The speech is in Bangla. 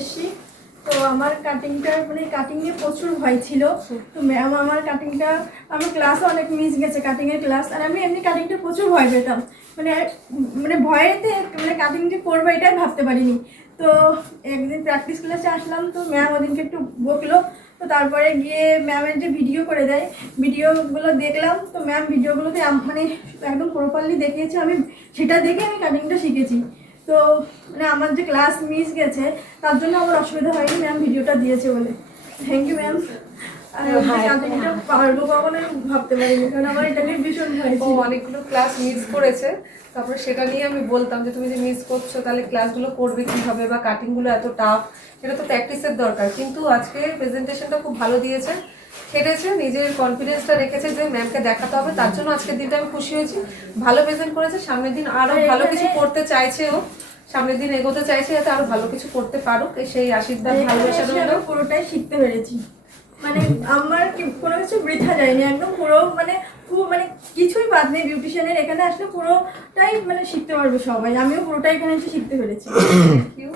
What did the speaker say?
এসেছি। তো আমার কাটিংটা মানে কাটিং নিয়ে প্রচুর ভয় ছিল। তো ম্যাম আমার কাটিংটা, আমার ক্লাসও অনেক মিস গেছে কাটিংয়ের ক্লাস, আর আমি এমনি কাটিংটা প্রচুর ভয় পেতাম, মানে মানে ভয়েতে মানে কাটিং যে করবো এটাই ভাবতে পারিনি। তো একদিন প্র্যাকটিস ক্লাসে আসলাম, তো ম্যাম ওদিনকে একটু বকলো। তো তারপরে গিয়ে ম্যামের যে ভিডিও করে দেয়, ভিডিওগুলো দেখলাম। তো ম্যাম ভিডিওগুলোতে মানে একদম প্রপারলি দেখিয়েছে, আমি সেটা দেখে আমি কাটিংটা শিখেছি। তো মানে আমার যে ক্লাস মিস গেছে তার জন্য আমার অসুবিধা হয়নি, ম্যাম ভিডিওটা দিয়েছে বলে। Thank you ma'am. আর কাটিংটা পারবো কখনো ভাবতে পারিনি, কারণ আমার এটা নিয়ে ভীষণ ভয় ছিল। অনেকগুলো ক্লাস মিস করেছে, তারপরে সেটা নিয়ে আমি বলতাম যে তুমি যে মিস করছো তাহলে ক্লাসগুলো করবে কীভাবে, বা কাটিংগুলো এত টাফ, সেটা তো প্র্যাকটিসের দরকার। কিন্তু আজকে প্রেজেন্টেশনটা খুব ভালো দিয়েছে, খেটেছে, নিজের কনফিডেন্সটা রেখেছে যে ম্যামকে দেখাতে হবে, তার জন্য আজকের দিনটা আমি খুশি হয়েছি। ভালো প্রেজেন্ট করেছে, সামনের দিন আরও ভালো কিছু করতে চাইছে, ও সামনের দিন এগোতে চাইছে যাতে আরও ভালো কিছু করতে পারুক, সেই আশীর্বাদ ভালোবাসা রইল। পুরোটাই শিখতে পেরেছি, মানে আমার কোনো কিছু বৃথা যায়নি, একদম পুরো মানে মানে কিছুই বাদ নেই। বিউটিশিয়ানের এখানে আসলে পুরোটাই মানে শিখতে পারবে সবাই, আমিও পুরোটাই এখানে এসে শিখতে পেরেছি। Thank you.